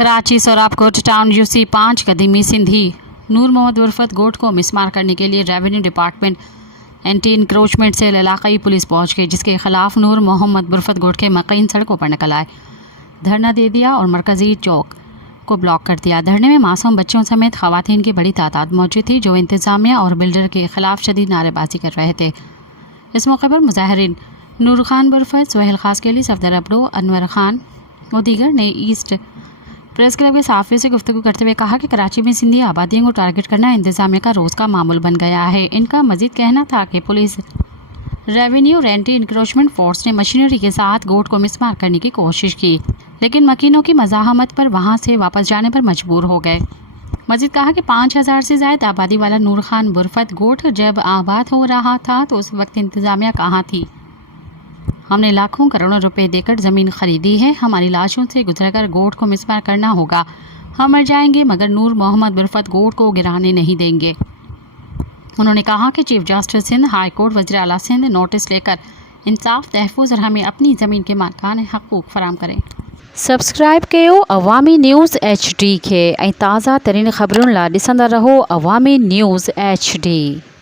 Karachi Sohrab Goth town UC 5 कदीमी सिंधी नूर मोहम्मद उर्फत गोट को मिसमार करने के लिए रेवेन्यू डिपार्टमेंट एंटी इंक्रोचमेंट से इलाकाई पुलिस पहुंच गई, जिसके खिलाफ नूर मोहम्मद उर्फत गोट के मकीन सड़कों पर निकल आए, धरना दे दिया और मरकजी चौक को ब्लॉक कर दिया। धरने में मासूम बच्चों समेत खवातीन की बड़ी तादाद मौजूद थी, जो इंतजामिया और बिल्डर के खिलाफ शदीद नारेबाजी कर रहे थे। इस मौके पर मुजाहिरीन नूर खान बुरफत, सोहेल खास के लिए सफदर अबडो, अनवर खान और दीगर ने ईस्ट प्रेस क्लब के सहाफ़ियों से गुफ्तगू करते हुए कहा कि कराची में सिंधी आबादियों को टारगेट करना इंतजामिया का रोज़ का मामूल बन गया है। इनका मजीद कहना था कि पुलिस, रेवेन्यू और एंटी इंक्रोचमेंट फोर्स ने मशीनरी के साथ गोट को मिसमार करने की कोशिश की, लेकिन मकीनों की मज़ाहमत पर वहां से वापस जाने पर मजबूर हो गए। मजीद कहा कि 5000 से ज़ायद आबादी वाला नूर खान बुरफत गोट जब आबाद हो रहा था तो उस वक्त इंतजामिया कहाँ थी। हमने लाखों करोड़ों रुपए देकर ज़मीन खरीदी है, हमारी लाशों से गुजरकर गोट को मिसमार करना होगा। हम मर जाएंगे मगर नूर मोहम्मद बुरफत गोट को गिराने नहीं देंगे। उन्होंने कहा कि chief justice Sindh, high court, वज़ीर आला सिंध नोटिस लेकर इंसाफ तहफ़्फ़ुज़ और हमें अपनी ज़मीन के मालिकाने हक़ूक़ फराम करें। सब्सक्राइब कयो अवामी न्यूज़ HD खे ऐं ताज़ा तरीन ख़बरुनि लाइ ॾिसंदा रहो अवामी न्यूज़ HD।